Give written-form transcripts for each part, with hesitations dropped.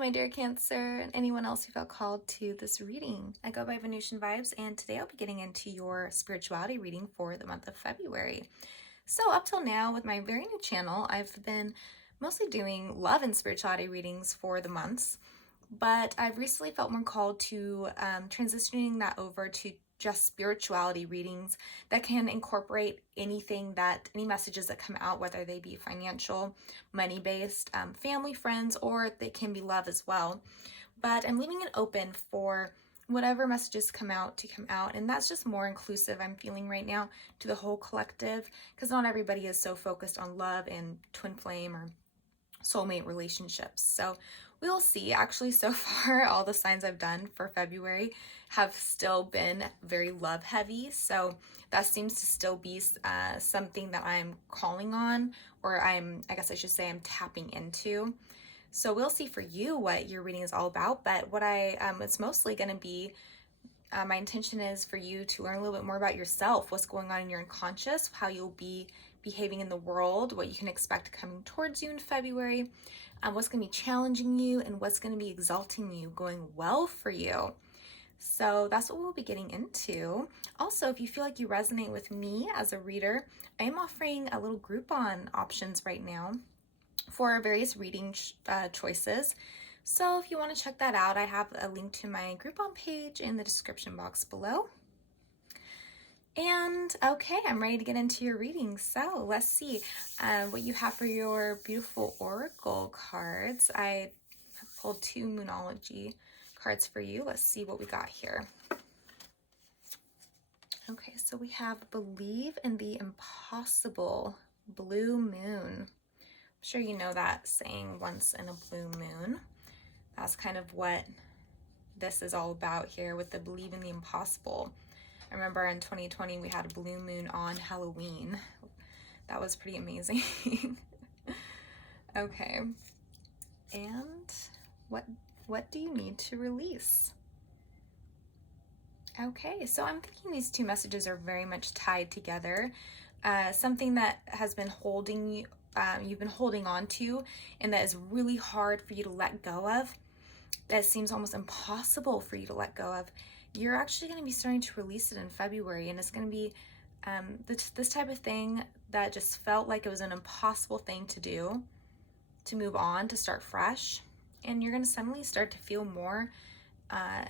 my dear Cancer, and anyone else who felt called to this reading. I go by Venusian Vibes, and today I'll be getting into your spirituality reading for the month of February. So up till now, with my very new channel, I've been mostly doing love and spirituality readings for the months, but I've recently felt more called to transitioning that over to just spirituality readings that can incorporate any messages that come out, whether they be financial, money-based, family, friends, or they can be love as well. But I'm leaving it open for whatever messages come out, and that's just more inclusive, I'm feeling right now, to the whole collective, because not everybody is so focused on love and twin flame or soulmate relationships. So we'll see. Actually, so far, all the signs I've done for February have still been very love heavy. So that seems to still be something that I'm calling on, or I guess I should say I'm tapping into. So we'll see for you what your reading is all about. But what it's mostly going to be, my intention is for you to learn a little bit more about yourself, what's going on in your unconscious, how you'll be behaving in the world, what you can expect coming towards you in February, what's going to be challenging you, and what's going to be exalting you, going well for you. So that's what we'll be getting into. Also, if you feel like you resonate with me as a reader, I am offering a little Groupon options right now for various reading choices. So if you want to check that out, I have a link to my Groupon page in the description box below. And okay, I'm ready to get into your reading. So let's see what you have for your beautiful oracle cards. I have pulled 2 Moonology cards for you. Let's see what we got here. Okay, so we have Believe in the Impossible, Blue Moon. I'm sure you know that saying, once in a blue moon. That's kind of what this is all about here with the Believe in the Impossible. I remember in 2020 we had a blue moon on Halloween. That was pretty amazing. Okay, and what do you need to release? Okay, so I'm thinking these 2 messages are very much tied together. Something that has been holding you, you've been holding on to, and that is really hard for you to let go of, that seems almost impossible for you to let go of. You're actually going to be starting to release it in February, and it's going to be this type of thing that just felt like it was an impossible thing to do, to move on, to start fresh, and you're going to suddenly start to feel more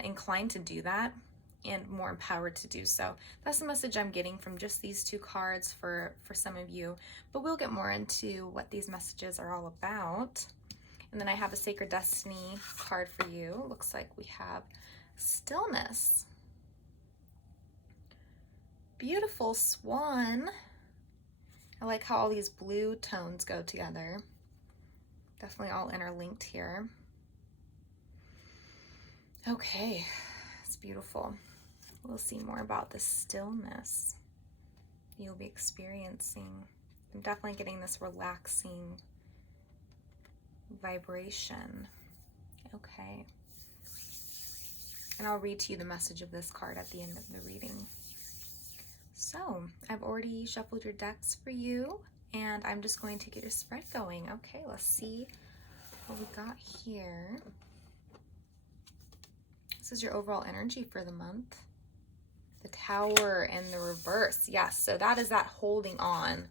inclined to do that and more empowered to do so. That's the message I'm getting from just these 2 cards for some of you, but we'll get more into what these messages are all about. And then I have a Sacred Destiny card for you. Looks like we have Stillness. Beautiful Swan. I like how all these blue tones go together. Definitely all interlinked here. Okay, it's beautiful. We'll see more about the stillness you'll be experiencing. I'm definitely getting this relaxing vibration. Okay. And I'll read to you the message of this card at the end of the reading. So I've already shuffled your decks for you, and I'm just going to get your spread going. Okay, let's see what we got here. This is your overall energy for the month. The Tower and the reverse. Yes, so that is that holding on.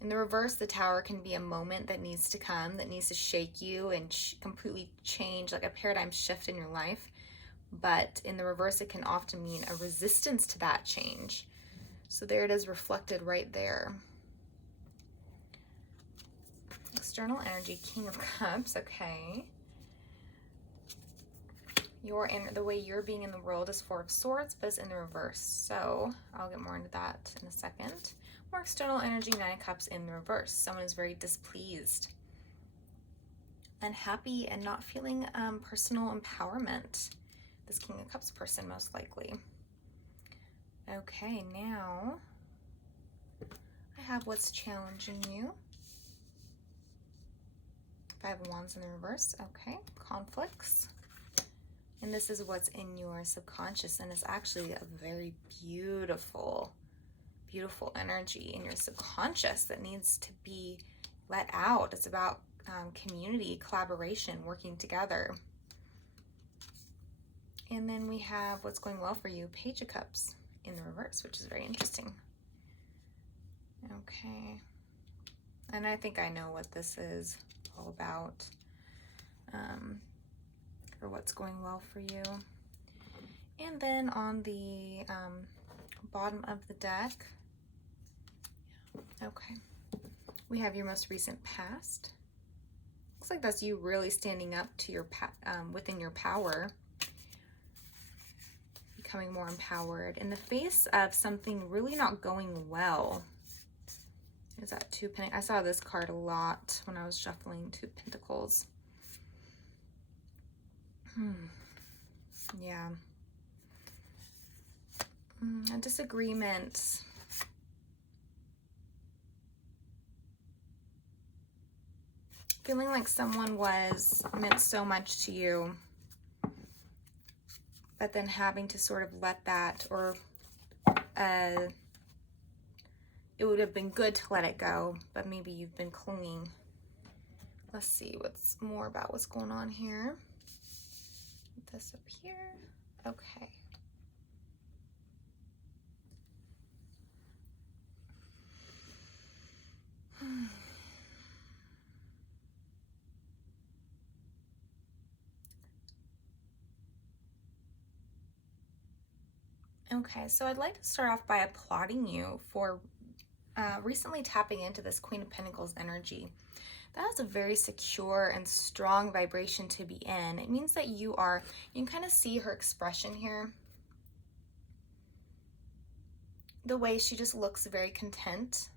In the reverse, the Tower can be a moment that needs to come, that needs to shake you and completely change, like a paradigm shift in your life. But in the reverse, it can often mean a resistance to that change. So there it is, reflected right there. External energy, King of Cups. Okay. The way you're being in the world is 4 of Swords, but it's in the reverse. So I'll get more into that in a second. More external energy, 9 of Cups in the reverse. Someone is very displeased, unhappy, and not feeling personal empowerment. This King of Cups person, most likely. Okay, now I have what's challenging you. 5 of Wands in the reverse. Okay, conflicts. And this is what's in your subconscious, and it's actually a very beautiful, beautiful energy in your subconscious that needs to be let out. It's about community, collaboration, working together. And then we have what's going well for you, Page of Cups in the reverse, which is very interesting. Okay. And I think I know what this is all about, or what's going well for you. And then on the bottom of the deck, okay, we have your most recent past. Looks like that's you really standing up to your within your power, becoming more empowered in the face of something really not going well. Is that Two Pentacles? I saw this card a lot when I was shuffling Two Pentacles. Yeah. A disagreement. Feeling like someone meant so much to you, but then having to sort of let that, or it would have been good to let it go, but maybe you've been clinging. Let's see what's more about what's going on here. This up here. Okay. Okay, so I'd like to start off by applauding you for recently tapping into this Queen of Pentacles energy. That is a very secure and strong vibration to be in. It means that you can kind of see her expression here. The way she just looks very content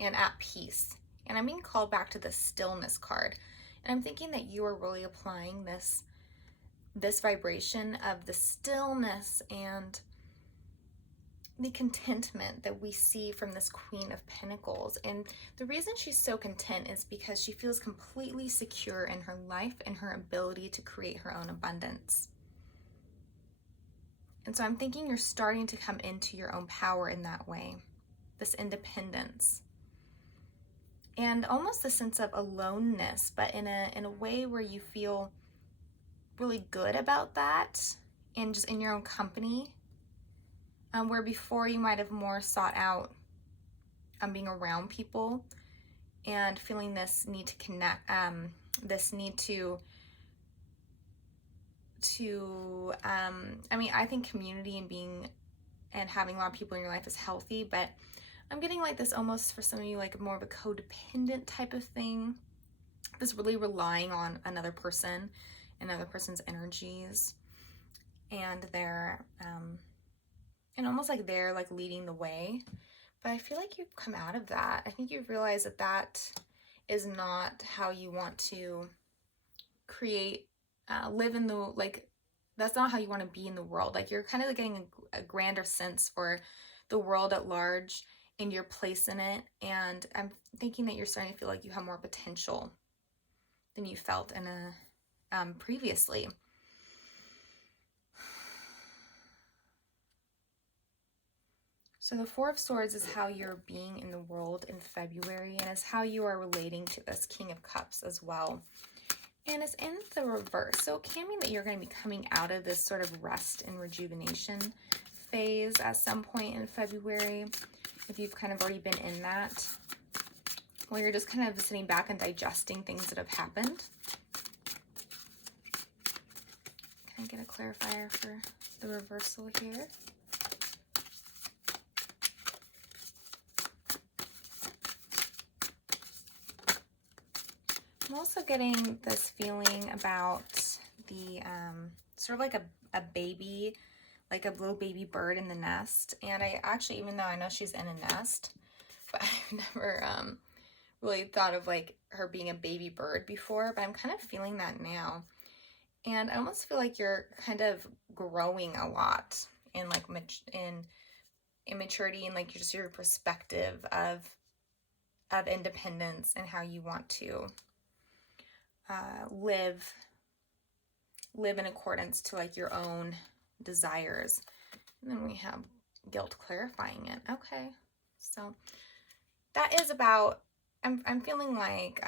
and at peace. And I'm being called back to the stillness card. And I'm thinking that you are really applying this vibration of the stillness and the contentment that we see from this Queen of Pentacles. And the reason she's so content is because she feels completely secure in her life and her ability to create her own abundance. And so I'm thinking you're starting to come into your own power in that way, this independence. And almost a sense of aloneness, but in a way where you feel really good about that, and just in your own company. Where before you might have more sought out being around people and feeling this need to connect, this need to I mean, I think community and having a lot of people in your life is healthy, but I'm getting like this almost for some of you like more of a codependent type of thing. This really relying on another person, another person's energies, and their and almost like they're like leading the way. But I feel like you've come out of that. I think you've realized that that is not how you want to create, live in the, like, that's not how you want to be in the world. Like, you're kind of like getting a grander sense for the world at large and your place in it. And I'm thinking that you're starting to feel like you have more potential than you felt in previously. So the Four of Swords is how you're being in the world in February, and is how you are relating to this King of Cups as well. And it's in the reverse. So it can mean that you're going to be coming out of this sort of rest and rejuvenation phase at some point in February, if you've kind of already been in that, where you're just kind of sitting back and digesting things that have happened. Can I get a clarifier for the reversal here? I'm also getting this feeling about the sort of like a baby, like a little baby bird in the nest. And I actually, even though I know she's in a nest, but I've never really thought of like her being a baby bird before, but I'm kind of feeling that now. And I almost feel like you're kind of growing a lot in like in maturity and like just your perspective of independence and how you want to live in accordance to like your own desires. And then we have guilt clarifying it. Okay, so that is about, I'm feeling like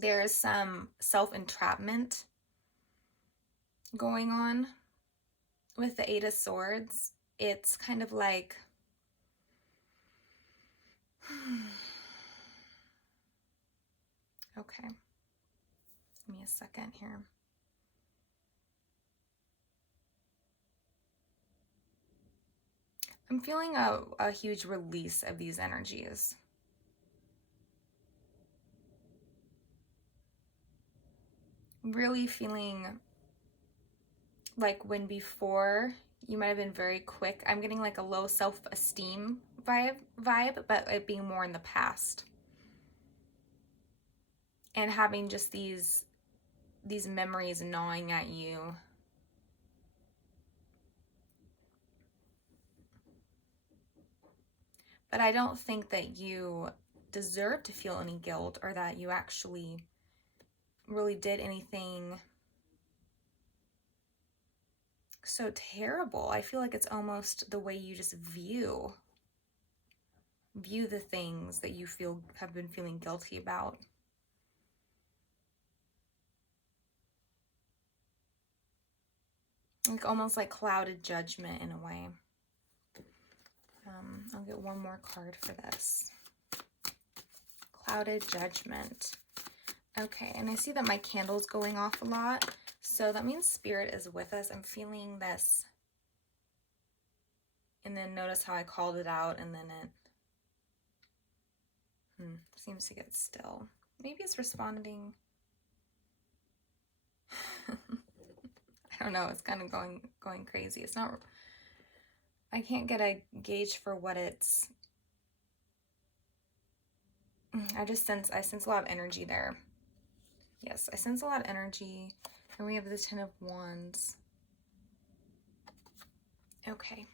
there's some self-entrapment going on with the Eight of Swords. It's kind of like, okay, give me a second here. I'm feeling a huge release of these energies. Really feeling like when before you might have been very quick. I'm getting like a low self-esteem vibe, but it being more in the past. And having just these memories gnawing at you. But I don't think that you deserve to feel any guilt, or that you actually really did anything so terrible. I feel like it's almost the way you just view the things that you have been feeling guilty about. Like almost like clouded judgment in a way. I'll get one more card for this. Clouded judgment. Okay, and I see that my candle's going off a lot, so that means Spirit is with us. I'm feeling this. And then notice how I called it out, and then it seems to get still. Maybe it's responding. I don't know, it's kind of going crazy. It's not, I can't get a gauge for what it's, I sense a lot of energy there. Yes, I sense a lot of energy. And we have the Ten of Wands. Okay.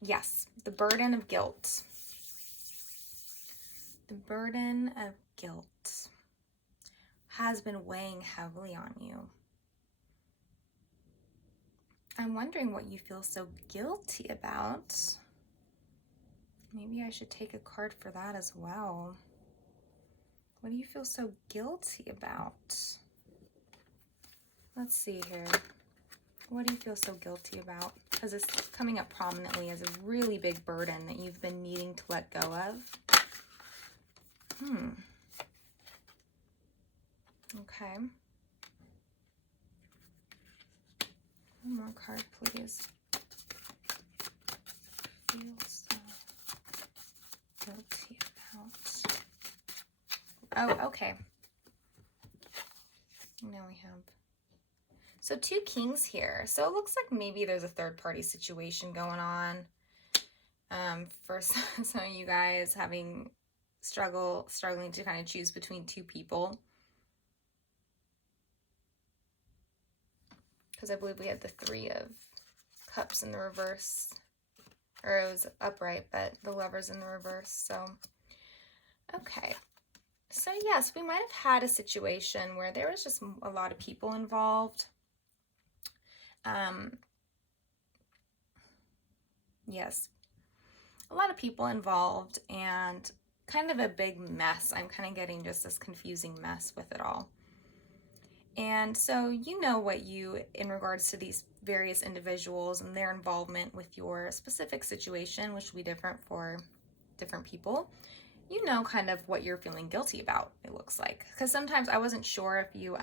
Yes, the burden of guilt. The burden of guilt has been weighing heavily on you. I'm wondering what you feel so guilty about. Maybe I should take a card for that as well. What do you feel so guilty about? Let's see here. What do you feel so guilty about? Because it's coming up prominently as a really big burden that you've been needing to let go of. Okay. One more card, please. Feel so guilty about. Oh, okay. Now we have. So 2 kings here. So it looks like maybe there's a third party situation going on. For some of you guys struggling to kind of choose between 2 people. Because I believe we had the 3 of Cups in the reverse. Or it was upright, but the Lover's in the reverse. So, okay. So yes, we might have had a situation where there was just a lot of people involved. Yes, a lot of people involved and kind of a big mess. I'm kind of getting just this confusing mess with it all. And so you know what in regards to these various individuals and their involvement with your specific situation, which will be different for different people, you know kind of what you're feeling guilty about, it looks like. Because sometimes I wasn't sure if you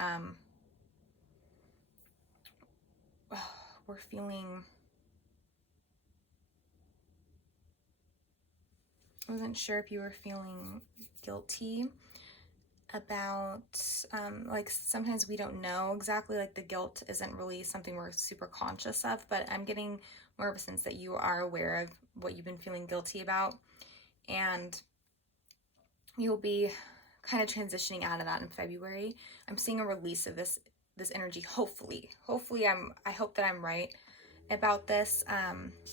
were feeling... I wasn't sure if you were feeling guilty about, like sometimes we don't know exactly, like the guilt isn't really something we're super conscious of, but I'm getting more of a sense that you are aware of what you've been feeling guilty about, and you'll be kind of transitioning out of that in February. I'm seeing a release of this energy, hopefully. I hope that I'm right about this.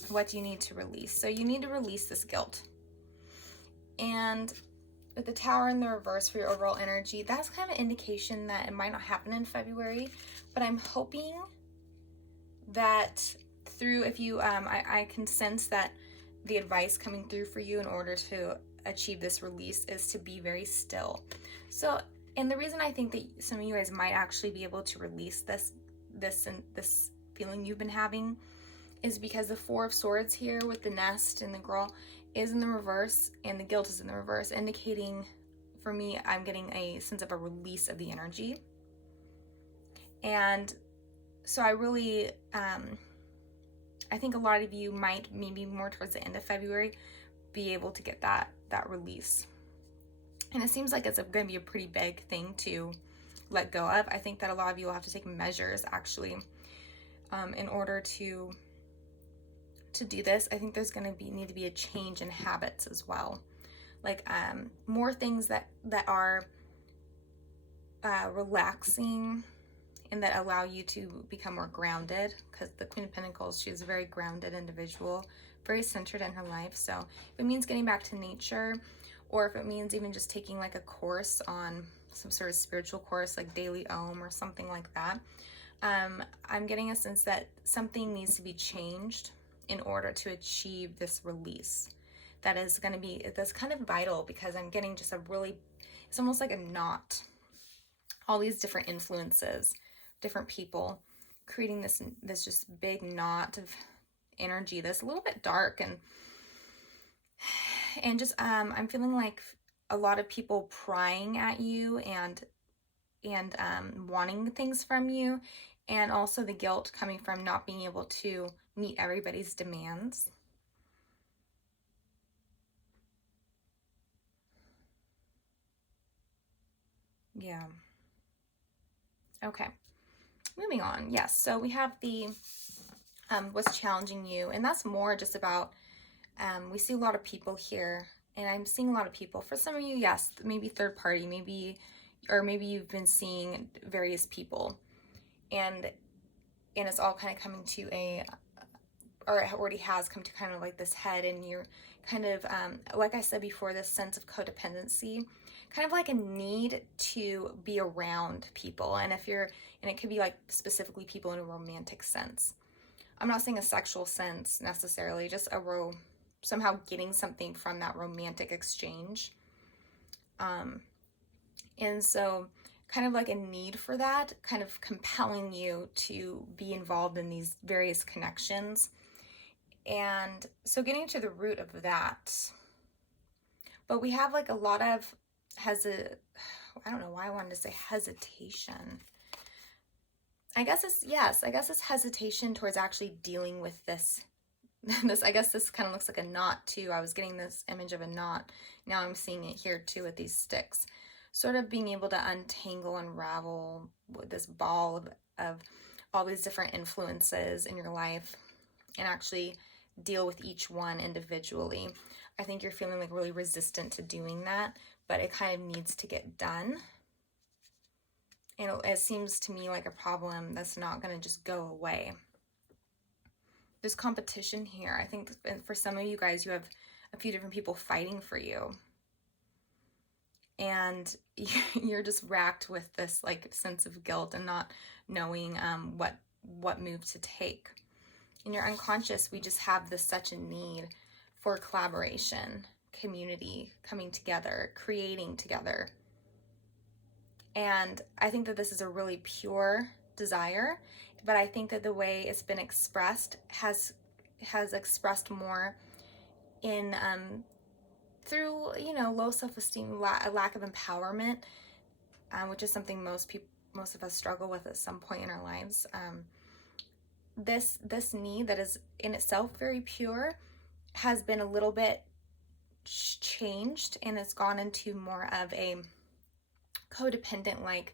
What do you need to release? So you need to release this guilt. And with the Tower in the reverse for your overall energy, that's kind of an indication that it might not happen in February, but I'm hoping that through, if you, I can sense that the advice coming through for you in order to achieve this release is to be very still. So And the reason I think that some of you guys might actually be able to release this feeling you've been having is because the Four of Swords here with the nest and the girl is in the reverse, and the guilt is in the reverse, indicating, for me, I'm getting a sense of a release of the energy. And so I really, I think a lot of you might, maybe more towards the end of February, be able to get that release. And it seems like it's going to be a pretty big thing to let go of. I think that a lot of you will have to take measures, actually, in order to do this. I think there's going to need to be a change in habits as well, like more things that are relaxing and that allow you to become more grounded, because the Queen of Pentacles, she's a very grounded individual, very centered in her life. So if it means getting back to nature, or if it means even just taking like a course on some sort of spiritual course like Daily Om or something like that, I'm getting a sense that something needs to be changed in order to achieve this release. That is going to be, that's kind of vital, because I'm getting just a really, it's almost like a knot. All these different influences, different people, creating this just big knot of energy that's a little bit dark, and just I'm feeling like a lot of people prying at you and wanting things from you, and also the guilt coming from not being able to meet everybody's demands. Yeah. Okay. Moving on. Yes. So we have the what's challenging you, and that's more just about we see a lot of people here, and I'm seeing a lot of people. For some of you, yes, maybe third party, maybe you've been seeing various people, and it's all kind of coming to or it already has come to kind of like this head, and you're kind of, like I said before, this sense of codependency, kind of like a need to be around people. And it could be like specifically people in a romantic sense. I'm not saying a sexual sense necessarily, just somehow getting something from that romantic exchange. And so kind of like a need for that, kind of compelling you to be involved in these various connections. And so getting to the root of that. But we have like a lot of I don't know why I wanted to say hesitation. I guess it's hesitation towards actually dealing with this. I guess this kind of looks like a knot too. I was getting this image of a knot. Now I'm seeing it here too with these sticks. Sort of being able to unravel with this ball of all these different influences in your life, and actually deal with each one individually. I think you're feeling like really resistant to doing that, but it kind of needs to get done. And it seems to me like a problem that's not going to just go away. There's competition here. I think for some of you guys, you have a few different people fighting for you. And you're just racked with this like sense of guilt and not knowing what move to take. In your unconscious, we just have such a need for collaboration, community, coming together, creating together. And I think that this is a really pure desire, but I think that the way it's been expressed has expressed more in through low self-esteem, a lack of empowerment, which is something most of us struggle with at some point in our lives. This need that is in itself very pure has been a little bit changed, and it's gone into more of a codependent, like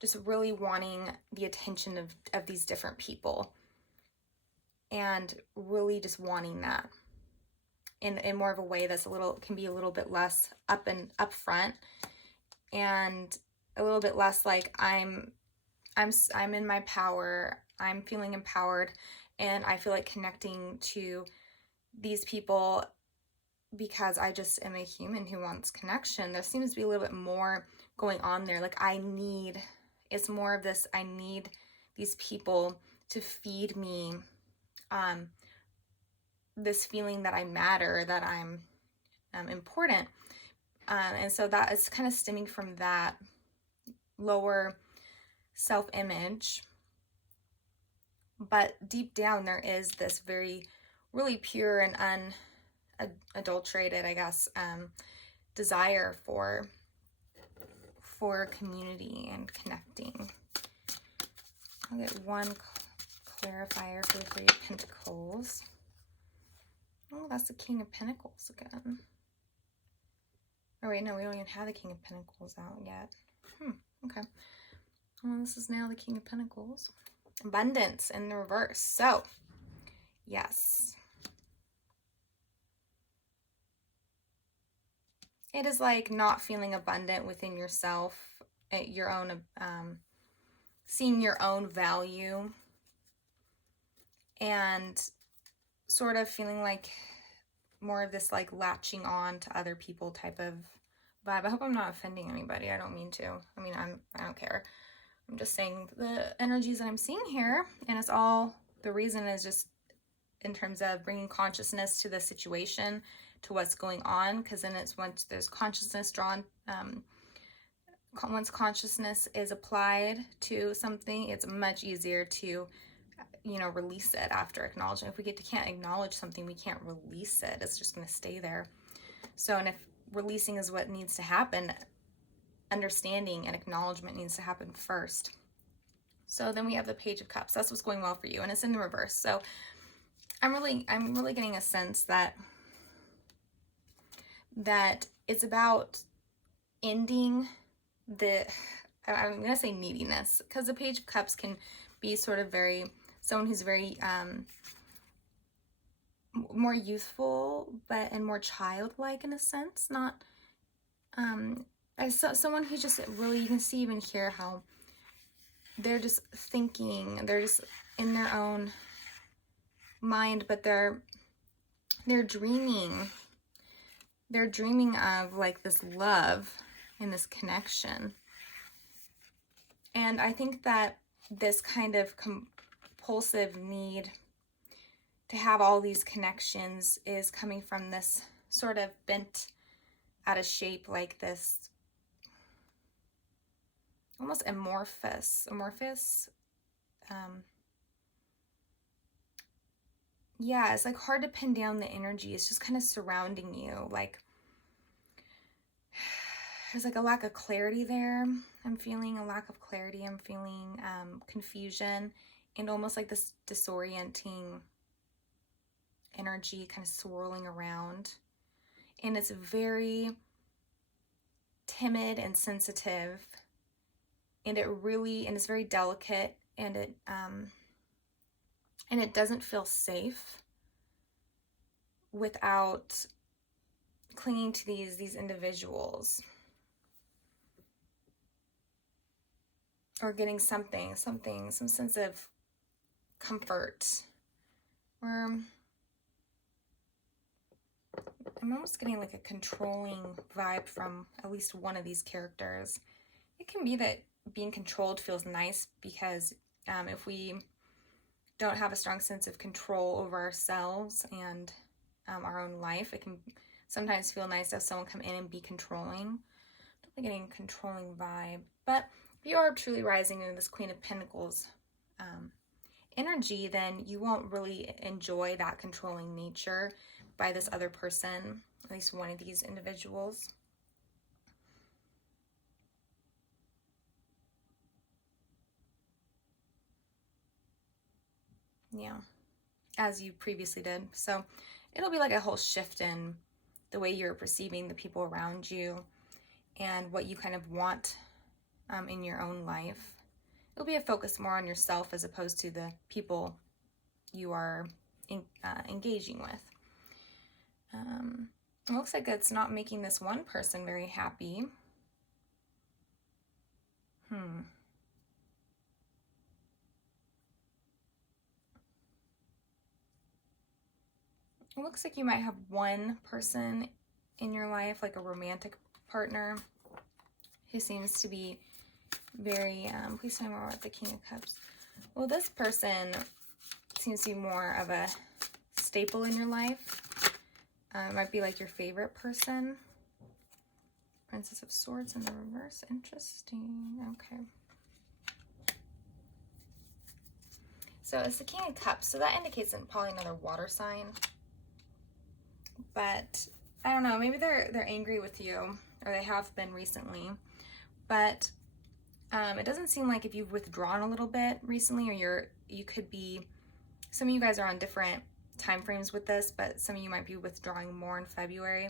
just really wanting the attention of these different people, and really just wanting that in more of a way that's can be a little bit less up front, and a little bit less like I'm in my power, I'm feeling empowered, and I feel like connecting to these people because I just am a human who wants connection. There seems to be a little bit more going on there. Like it's more of this, I need these people to feed me this feeling that I matter, that I'm important. And so that is kind of stemming from that lower self-image. But deep down, there is this really pure and unadulterated, I guess, desire for community and connecting. I'll get one clarifier for the Three of Pentacles. Oh, that's the King of Pentacles again. Oh wait, no, we don't even have the King of Pentacles out yet. Okay. Well, this is now the King of Pentacles. Abundance in the reverse. So, yes. It is like not feeling abundant within yourself, your own, seeing your own value, and sort of feeling like more of this like latching on to other people type of vibe. I hope I'm not offending anybody. I don't mean to. I mean, I don't care. I'm just saying the energies that I'm seeing here, and it's all, the reason is just in terms of bringing consciousness to the situation, to what's going on, because then it's once there's consciousness drawn, once consciousness is applied to something, it's much easier to, you know, release it after acknowledgement. If we can't acknowledge something, we can't release it. It's just going to stay there. So, and if releasing is what needs to happen, understanding and acknowledgement needs to happen first. So then we have the Page of Cups. That's what's going well for you, and it's in the reverse. So I'm really getting a sense that it's about ending the, I'm going to say neediness, because the Page of Cups can be sort of someone who's very more youthful, and more childlike in a sense, not someone who just really, you can see even here how they're just thinking, they're just in their own mind, but they're dreaming of like this love and this connection. And I think that this kind of compulsive need to have all these connections is coming from this sort of bent out of shape, like this almost amorphous, yeah, it's like hard to pin down the energy. It's just kind of surrounding you. Like there's like a lack of clarity there. I'm feeling a lack of clarity. I'm feeling confusion, and almost like this disorienting energy kind of swirling around. And it's very timid and sensitive, and it's very delicate, and it doesn't feel safe without clinging to these individuals, or getting some sense of comfort. Or I'm almost getting like a controlling vibe from at least one of these characters. It can be that being controlled feels nice, because if we don't have a strong sense of control over ourselves and our own life, it can sometimes feel nice to have someone come in and be controlling. I'm getting a controlling vibe. But if you are truly rising into this Queen of Pentacles energy, then you won't really enjoy that controlling nature by this other person, at least one of these individuals. Yeah, as you previously did. So it'll be like a whole shift in the way you're perceiving the people around you and what you kind of want in your own life. It'll be a focus more on yourself as opposed to the people you are engaging with. It looks like it's not making this one person very happy. It looks like you might have one person in your life, like a romantic partner, who seems to be very, please tell me more about the King of Cups. Well, this person seems to be more of a staple in your life. It might be like your favorite person. Princess of Swords in the reverse. Interesting. Okay. So it's the King of Cups. So that indicates probably another water sign. But I don't know. Maybe they're angry with you, or they have been recently. But it doesn't seem like if you've withdrawn a little bit recently, or you could be. Some of you guys are on different time frames with this, but some of you might be withdrawing more in February.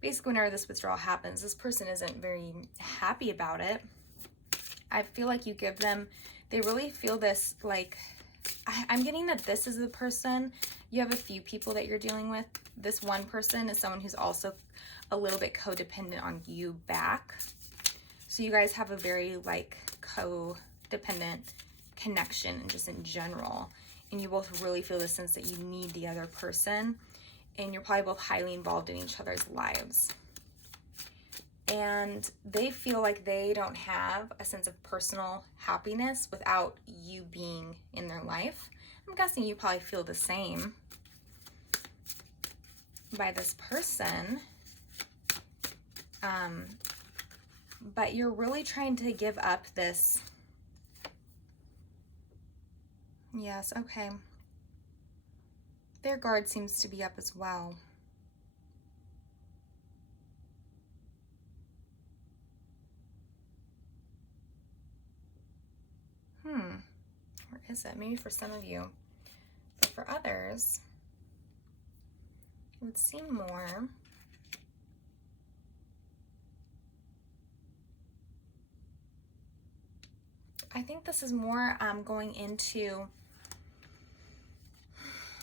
Basically, whenever this withdrawal happens, this person isn't very happy about it. I feel like you give them, they really feel this, like, I'm getting that this is the person. You have a few people that you're dealing with. This one person is someone who's also a little bit codependent on you back. So you guys have a very, like, codependent connection just in general. And you both really feel the sense that you need the other person. And you're probably both highly involved in each other's lives. And they feel like they don't have a sense of personal happiness without you being in their life. I'm guessing you probably feel the same by this person. But you're really trying to give up this. Yes, okay. Their guard seems to be up as well. Where is it? Maybe for some of you. But for others, it would seem more. I think this is more going into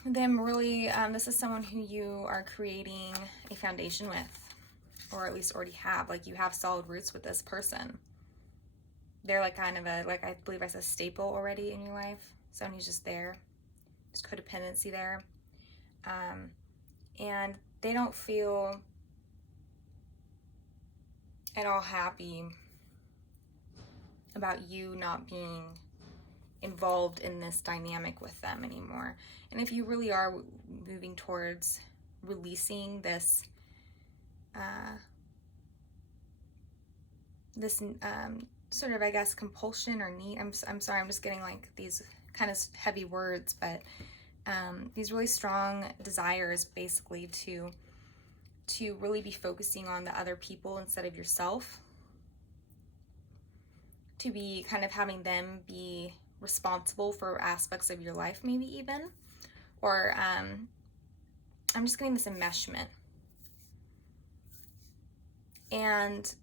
them really, this is someone who you are creating a foundation with, or at least already have. Like, you have solid roots with this person. They're like kind of a, like, I believe I said staple already in your life. Someone who's just there. There's codependency there. And they don't feel at all happy about you not being involved in this dynamic with them anymore. And if you really are moving towards releasing this sort of, I guess, compulsion or need, I'm sorry, I'm just getting like these kind of heavy words, but these really strong desires basically to really be focusing on the other people instead of yourself, to be kind of having them be responsible for aspects of your life, maybe even, or I'm just getting this enmeshment. And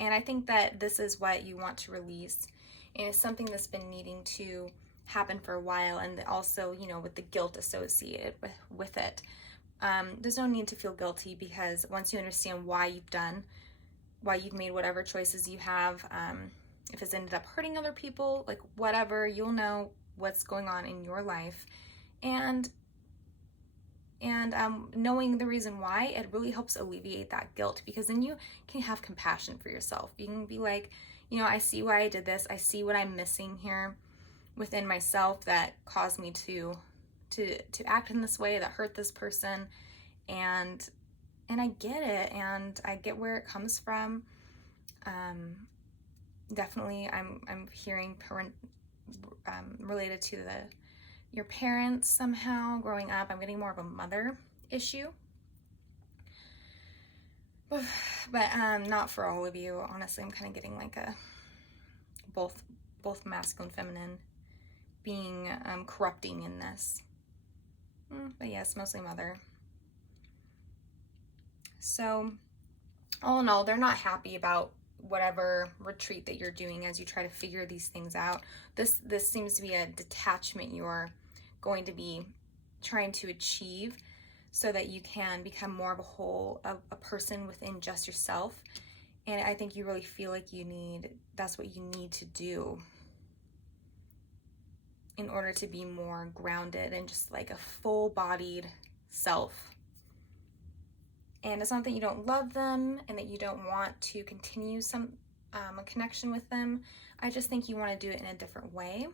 I think that this is what you want to release, and it's something that's been needing to happen for a while, and also, you know, with the guilt associated with it. There's no need to feel guilty, because once you understand why you've made whatever choices you have, if it's ended up hurting other people, like whatever, you'll know what's going on in your life. And knowing the reason why, it really helps alleviate that guilt, because then you can have compassion for yourself. You can be like, you know, I see why I did this. I see what I'm missing here within myself that caused me to act in this way, that hurt this person. And I get it, and I get where it comes from. Definitely, I'm hearing related to your parents somehow growing up. I'm getting more of a mother issue, but not for all of you. Honestly, I'm kind of getting like a both masculine, feminine being corrupting in this. But yes, mostly mother. So all in all, they're not happy about whatever retreat that you're doing as you try to figure these things out. This seems to be a detachment you're going to be trying to achieve, so that you can become more of a whole, a person within just yourself. And I think you really feel like that's what you need to do in order to be more grounded and just like a full-bodied self. And it's not that you don't love them and that you don't want to continue a connection with them. I just think you want to do it in a different way,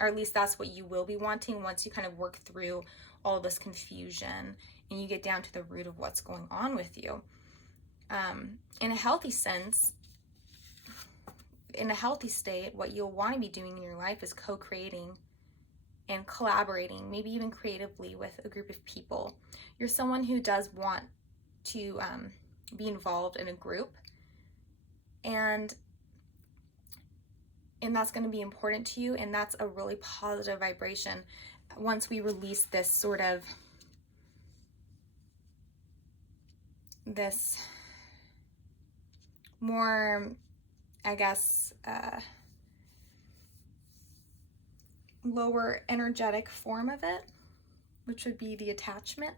or at least that's what you will be wanting once you kind of work through all this confusion and you get down to the root of what's going on with you. In a healthy sense, in a healthy state, what you'll want to be doing in your life is co-creating and collaborating, maybe even creatively, with a group of people. You're someone who does want to be involved in a group, and that's going to be important to you, and that's a really positive vibration. Once we release this sort of this more, I guess, lower energetic form of it, which would be the attachment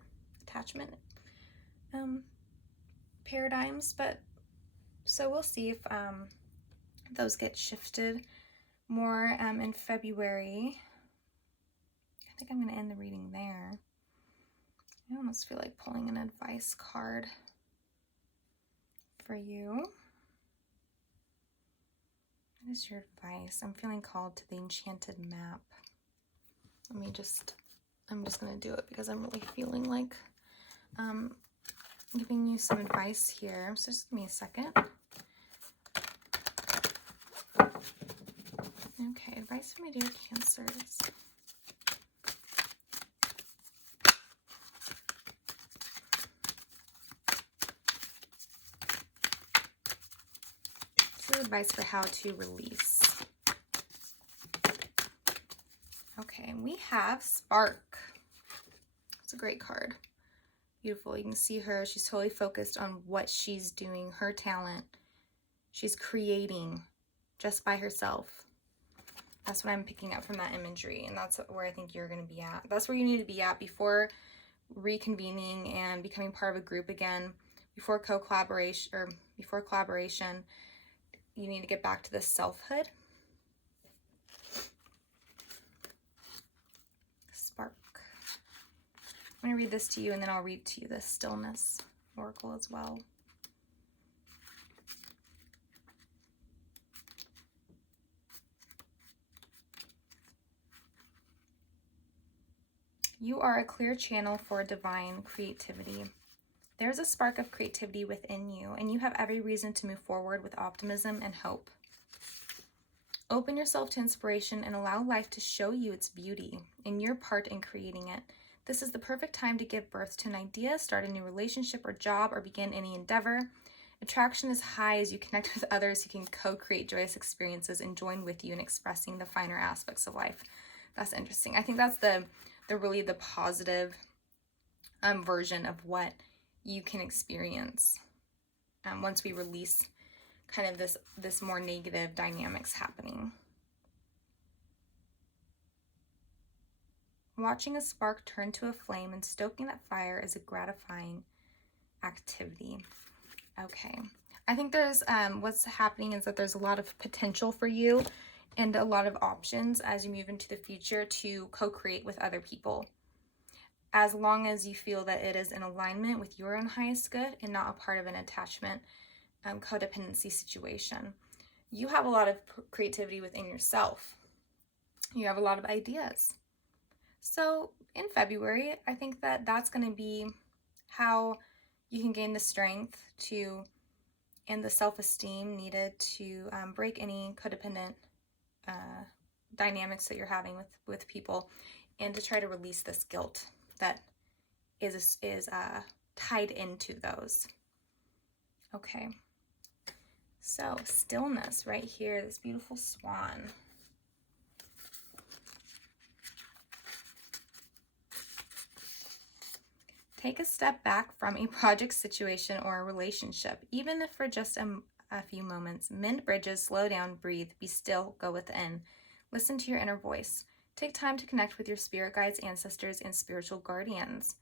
paradigms. But so we'll see if those get shifted more in February. I think I'm going to end the reading there. I almost feel like pulling an advice card for you. What is your advice? I'm feeling called to the Enchanted map. I'm just going to do it because I'm really feeling like giving you some advice here. So just give me a second. Okay, advice for my dear Cancers. This is advice for how to release. Okay, we have Spark. It's a great card. Beautiful. You can see her. She's totally focused on what she's doing, her talent. She's creating just by herself. That's what I'm picking up from that imagery, and that's where I think you're going to be at. That's where you need to be at before reconvening and becoming part of a group again, before collaboration. You need to get back to the selfhood. Spark. I'm going to read this to you, and then I'll read to you the Stillness Oracle as well. You are a clear channel for divine creativity. There's a spark of creativity within you, and you have every reason to move forward with optimism and hope. Open yourself to inspiration and allow life to show you its beauty and your part in creating it. This is the perfect time to give birth to an idea, start a new relationship or job, or begin any endeavor. Attraction is high as you connect with others who can co-create joyous experiences and join with you in expressing the finer aspects of life. That's interesting. I think that's the really positive version of what you can experience once we release kind of this more negative dynamics happening. Watching a spark turn to a flame and stoking that fire is a gratifying activity. Okay, I think there's what's happening is that there's a lot of potential for you and a lot of options as you move into the future to co-create with other people, as long as you feel that it is in alignment with your own highest good and not a part of an attachment codependency situation. You have a lot of creativity within yourself. You have a lot of ideas. So in February, I think that that's going to be how you can gain the strength to and the self-esteem needed to break any codependent dynamics that you're having with people, and to try to release this guilt that is tied into those. Okay, so stillness right here, this beautiful swan. Take a step back from a project situation or a relationship, even if for just a few moments. Mend bridges, slow down, breathe, be still, go within. Listen to your inner voice. Take time to connect with your spirit guides, ancestors, and spiritual guardians.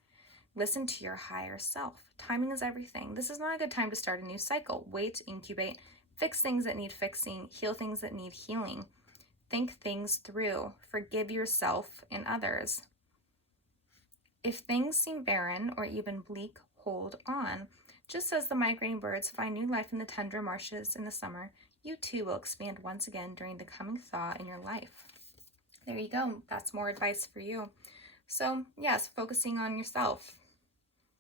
Listen to your higher self. Timing is everything. This is not a good time to start a new cycle. Wait, incubate, fix things that need fixing, heal things that need healing. Think things through. Forgive yourself and others. If things seem barren or even bleak, hold on. Just as the migrating birds find new life in the tundra marshes in the summer, you too will expand once again during the coming thaw in your life. There you go. That's more advice for you. So yes, focusing on yourself.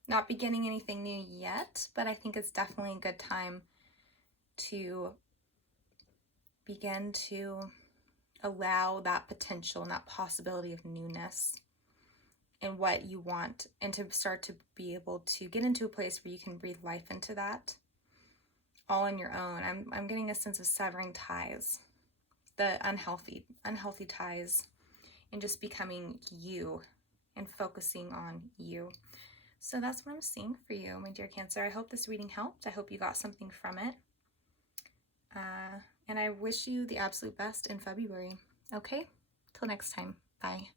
Not beginning anything new yet, but I think it's definitely a good time to begin to allow that potential and that possibility of newness and what you want, and to start to be able to get into a place where you can breathe life into that all on your own. I'm getting a sense of severing ties, the unhealthy ties, and just becoming you and focusing on you. So that's what I'm seeing for you, my dear Cancer. I hope this reading helped. I hope you got something from it. And I wish you the absolute best in February. Okay? Till next time. Bye.